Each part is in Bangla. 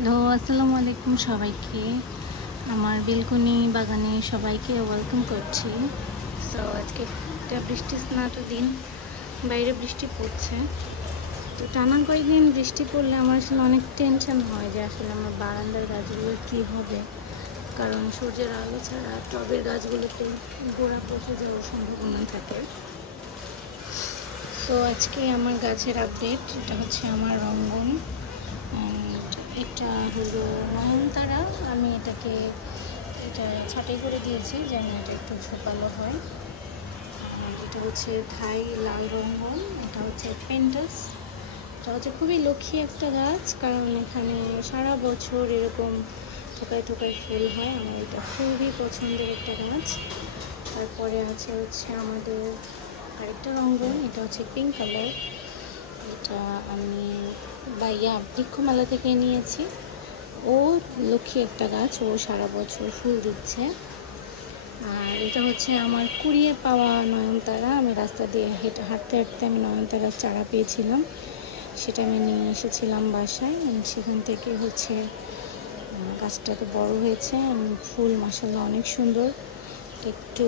হ্যালো, আসসালামু আলাইকুম সবাইকে। আমার বেলকনি বাগানে সবাইকে ওয়েলকাম করছি। সো আজকে একটা বৃষ্টি স্নাত দিন, বাইরে বৃষ্টি পড়ছে। তো টানা কয়েকদিন বৃষ্টি পড়লে আমার আসলে অনেক টেনশন হয় যে আসলে আমার বারান্দার গাছগুলো কী হবে, কারণ সূর্যের আলো ছাড়া টবের গাছগুলোতে গোড়া পচে যাওয়ার সম্ভাবনা থাকে। তো আজকে আমার গাছের আপডেট। এটা হচ্ছে আমার রঙ্গন, এটা হলো নয়নতারা। আমি এটা ছাঁটাই করে দিয়েছি যেন এটা একটু ঝোপালো হয়। এটা হচ্ছে থাই লাল রঙ্গন, এটা হচ্ছে পেন্টাস। এটা হচ্ছে খুবই লক্ষ্মী একটা গাছ, কারণ এখানে সারা বছর এরকম থোকায় থোকায় ফুল হয়। আমার এটা খুবই পছন্দের একটা গাছ। তারপরে হচ্ছে আমাদের আরেকটা রঙ্গন, এটা হচ্ছে পিঙ্ক কালার। এটা আমি বৃক্ষমেলা থেকে নিয়েছি। ও লক্ষ্মী একটা গাছ, ও সারা বছর ফুল দিচ্ছে। আর এটা হচ্ছে আমার কুড়িয়ে পাওয়া নয়নতারা। আমি রাস্তা দিয়ে হাঁটতে হাঁটতে আমি নয়নতারার চারা পেয়েছিলাম, সেটা আমি নিয়ে এসেছিলাম বাসায়। সেখান থেকে গাছটা তো বড় হয়েছে, ফুল মাশাআল্লাহ অনেক সুন্দর, একটু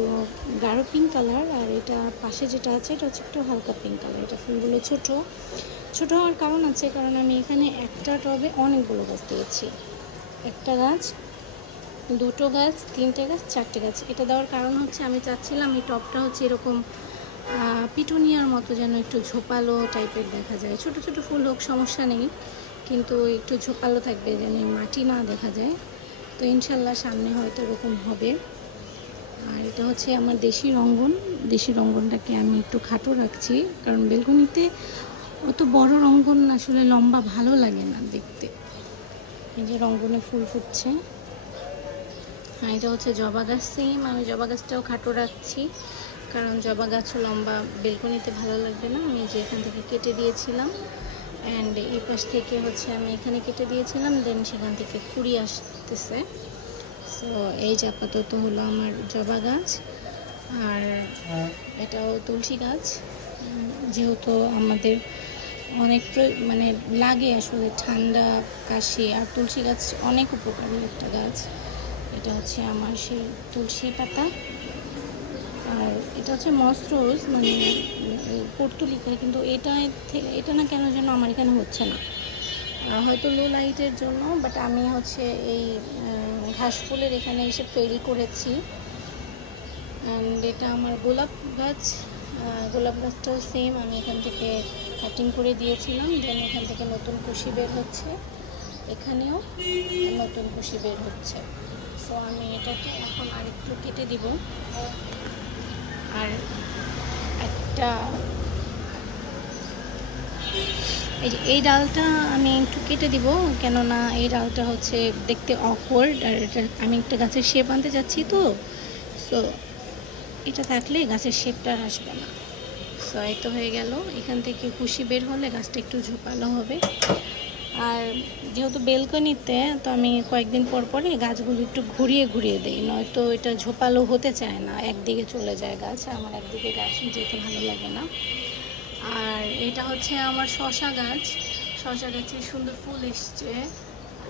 গাঢ় পিঙ্ক কালার। আর এটা পাশে যেটা আছে এটা হচ্ছে একটু হালকা পিঙ্ক কালার। এটা ফুলগুলো ছোট হওয়ার কারণ আছে, কারণ আমি এখানে একটা টবে অনেকগুলো গাছ দিয়েছি। একটা গাছ, দুটো গাছ, তিনটে গাছ, চারটে গাছ। এটা দেওয়ার কারণ হচ্ছে আমি চাচ্ছিলাম এই টবটা হচ্ছে এরকম পিটুনিয়ার মতো, যেন একটু ঝোপালো টাইপের দেখা যায়। ছোট ছোট ফুল হোক সমস্যা নেই, কিন্তু একটু ঝোপালো থাকবে, যেন মাটি না দেখা যায়। তো ইনশাল্লাহ সামনে হয়তো এরকম হবে। আর এটা হচ্ছে আমার দেশি রঙ্গন। দেশি রঙ্গনটাকে আমি একটু খাটো রাখছি, কারণ বেলকনিতে অত বড় রঙ্গন আসলে লম্বা ভালো লাগে না দেখতে। এই যে রঙ্গনে ফুল ফুটছে। আর এটা হচ্ছে জবা গাছ। সেম, আমি জবা গাছটাও খাটো রাখছি, কারণ জবা গাছও লম্বা বেলকনিতে ভালো লাগবে না। আমি যে এখান থেকে কেটে দিয়েছিলাম, অ্যান্ড এই পাশ থেকে আমি এখানে কেটে দিয়েছিলাম, দেন সেখান থেকে কুড়ি আসতেছে। সো এই যে আপাতত হলো আমার জবা গাছ। আর এটাও তুলসী গাছ, যেহেতু আমাদের অনেক লাগে আসলে ঠান্ডা কাশি, আর তুলসী গাছ অনেক উপকারী একটা গাছ। এটা হচ্ছে আমার সেই তুলসী পাতা। আর এটা হচ্ছে মসরোজ, পর্তুলিকা, কিন্তু এটা না কেন যেন আমার এখানে হচ্ছে না, হয়তো লো লাইটের জন্য। বাট আমি এই ঘাস ফুলের এখানে এসে তৈরি করেছি। অ্যান্ড এটা আমার গোলাপ গাছ। গোলাপ গাছটাও সেম, আমি এখান থেকে কাটিং করে দিয়েছিলাম, দেন এখান থেকে নতুন কুশি বের হচ্ছে, এখানেও নতুন কুশি বের হচ্ছে। সো আমি এটাকে এখন আরেকটু কেটে দিব। আর এই ডালটা আমি একটু কেটে দিব, কেননা এই ডালটা দেখতে অকওয়ার্ড। আর এটা আমি একটা গাছের শেপ আনতে যাচ্ছি, তো সো এটা থাকলে গাছের শেপটা আসবে না। সো এই তো হয়ে গেল। এখান থেকে কুশি বের হলে গাছটা একটু ঝোপালো হবে। আর যেহেতু বেলকনিতে, তো আমি কয়েকদিন পর পরে গাছগুলো একটু ঘুরিয়ে ঘুরিয়ে দিই, নয়তো এটা ঝোপালো হতে চায় না, একদিকে চলে যায় গাছ। আমার একদিকে গাছ যেতে ভালো লাগে না। আর এটা হচ্ছে আমার শশা গাছ। শশা গাছে সুন্দর ফুল এসছে,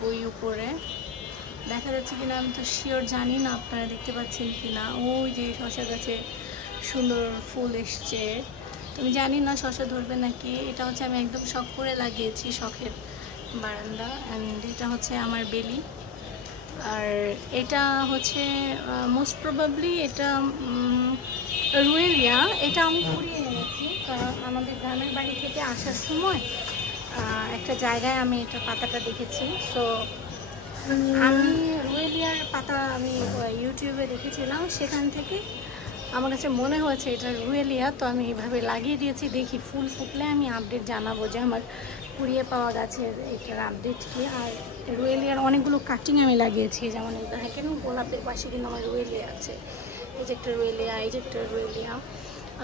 ওই উপরে দেখা যাচ্ছে কিনা আমি তো শিওর জানি না, আপনারা দেখতে পাচ্ছেন কিনা। ওই যে শশা গাছে সুন্দর ফুল এসছে, তো আমি জানি না শশা ধরবে নাকি। এটা আমি একদম শখ করে লাগিয়েছি, শখের বারান্দা। অ্যান্ড এটা আমার বেলি। আর এটা মোস্ট প্রবাবলি এটা রুয়েলিয়া। এটা আমি কুড়িয়ে এনেছি, কারণ আমাদের গ্রামের বাড়ি থেকে আসার সময় একটা জায়গায় আমি এটা পাতাটা দেখেছি। সো আমি রুয়েলিয়ার পাতা আমি ইউটিউবে দেখেছিলাম, সেখান থেকে আমার কাছে মনে হয়েছে এটা রুয়েলিয়া। তো আমি এইভাবে লাগিয়ে দিয়েছি, দেখি ফুল ফুটলে আমি আপডেট জানাবো যে আমার কুড়িয়ে পাওয়া গাছের এটার আপডেট কী। আর রুয়েলিয়ার অনেকগুলো কাটিং আমি লাগিয়েছি, যেমন এটা দেখেন গোলাপের পাশে কিন্তু আমার রুয়েলিয়া আছে। এই যে একটা রুয়েলিয়া, এই যে একটা রুয়েলিয়া।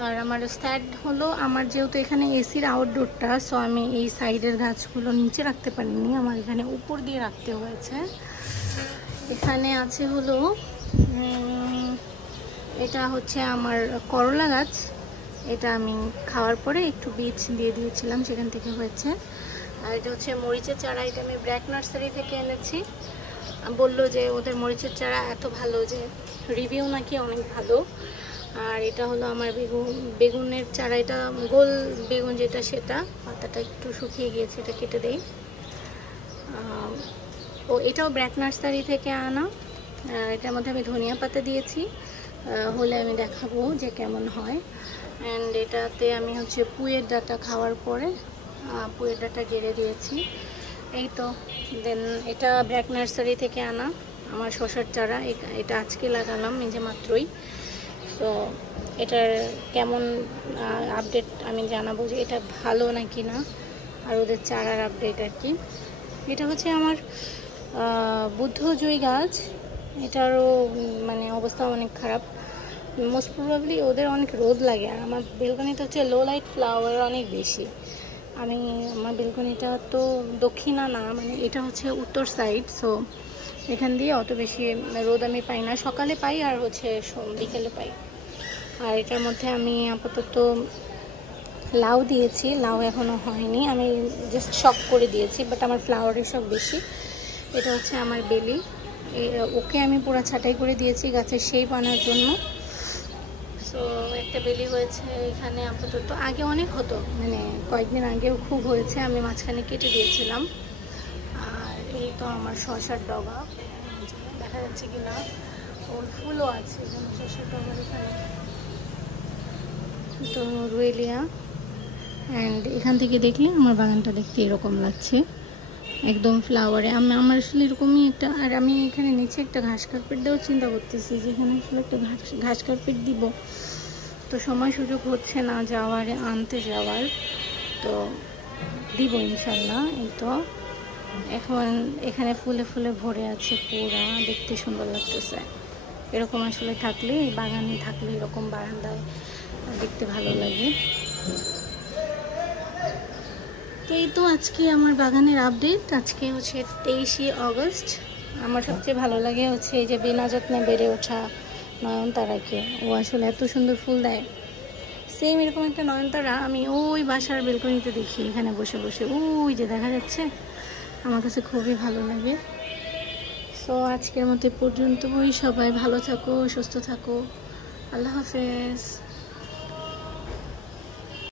আর আমার স্যাড হলো, আমার যেহেতু এখানে এসির আউটডোরটা, সো আমি এই সাইডের গাছগুলো নিচে রাখতে পারিনি, আমার এখানে উপর দিয়ে রাখতে হয়েছে। এখানে আছে হলো এটা আমার করলা গাছ। এটা আমি খাওয়ার পরে একটু বীজ দিয়ে দিয়েছিলাম, সেখান থেকে হয়েছে। আর এটা হচ্ছে মরিচের চারা, এটা আমি ব্র্যাক নার্সারি থেকে এনেছি। বললো যে ওদের মরিচের চারা এত ভালো যে রিভিউ নাকি অনেক ভালো। আর এটা হলো আমার বেগুনের চারা, এটা গোল বেগুন যেটা সেটা, পাতাটা একটু শুকিয়ে গিয়েছে, এটা কেটে দেই। ও এটাও ব্র্যাক নার্সারি থেকে আনা। এটার মধ্যে আমি ধনিয়া পাতা দিয়েছি, হলে আমি দেখাবো যে কেমন হয়। অ্যান্ড এটাতে আমি হচ্ছে পুঁয়ের ডাঁটা খাওয়ার পরে পুঁয়ের ডাঁটা গেড়ে দিয়েছি। এই তো দেন এটা ব্র্যাক নার্সারি থেকে আনা আমার শসার চারা, এটা আজকে লাগালাম এই যে মাত্রই। তো এটার কেমন আপডেট আমি জানাবো যে এটা ভালো নাকি না, আর ওদের চারার আপডেট আর কি। এটা হচ্ছে আমার বুদ্ধজয়ী গাছ, এটারও মানে অবস্থা অনেক খারাপ। মোস্ট প্রবাবলি ওদের অনেক রোদ লাগে, আর আমার বেলকনিটা হচ্ছে লো লাইট ফ্লাওয়ার অনেক বেশি। আমার বেলকনিটা তো দক্ষিণা না, মানে এটা হচ্ছে উত্তর সাইড, সো এখান দিয়ে অত বেশি রোদ আমি পাই না, সকালে পাই আর হচ্ছে বিকেলে পাই। আর এটার মধ্যে আমি আপাতত লাউ দিয়েছি, লাউ এখনও হয়নি, আমি জাস্ট শক করে দিয়েছি, বাট আমার ফ্লাওয়ারের শখ বেশি। এটা হচ্ছে আমার বেলি, ওকে আমি পুরো ছাঁটাই করে দিয়েছি গাছের শেপ আনার জন্য। সো একটা বেলি হয়েছে এখানে আপাতত, আগে অনেক হতো, মানে কয়েকদিন আগেও খুব হয়েছে, আমি মাঝখানে কেটে দিয়েছিলাম। আর এই তো আমার শসার ডগা, দেখা যাচ্ছে কি না, ওর ফুলও আছে শসার ডগার এখানে, তো রুয়েলিয়া। অ্যান্ড এখান থেকে দেখলে আমার বাগানটা দেখতে এরকম লাগছে, একদম ফ্লাওয়ারে। আমার আসলে এরকমই একটা, আর আমি এখানে নিচে একটা ঘাস কার্পেট দেওয়ার চিন্তা করতেছি, যেখানে আসলে একটা ঘাস কার্পেট দিব, তো সময় সুযোগ হচ্ছে না যাওয়ার, আনতে যাওয়ার, তো দিব ইনশাল্লাহ। এই তো এখন এখানে ফুলে ফুলে ভরে আছে পুরা, দেখতে সুন্দর লাগতেছে। এরকম আসলে থাকলে, এই বাগানে থাকলে এরকম বারান্দায় দেখতে ভালো লাগে। তো এই তো আজকে আমার বাগানের আপডেট। আজকে হচ্ছে 23শে অগস্ট। আমার সবচেয়ে ভালো লাগে হচ্ছে এই যে বিনা যত্নে বেড়ে ওঠা নয়নতারাকে, ও আসলে এত সুন্দর ফুল দেয়। সেম এরকম একটা নয়নতারা আমি ওই বাসার বেলকনিতে দেখি, এখানে বসে বসে, ওই যে দেখা যাচ্ছে, আমার কাছে খুবই ভালো লাগে। সো আজকের মতো পর্যন্তই, সবাই ভালো থাকো, সুস্থ থাকো, আল্লাহ হাফেজ।